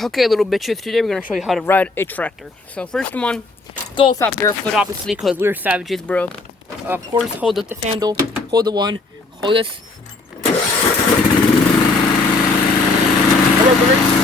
Okay, little bitches, today we're gonna show you how to ride a tractor. So first one, go stop barefoot, obviously, because we're savages, bro. Of course, hold up the handle, hold the one, hold this. Reverse.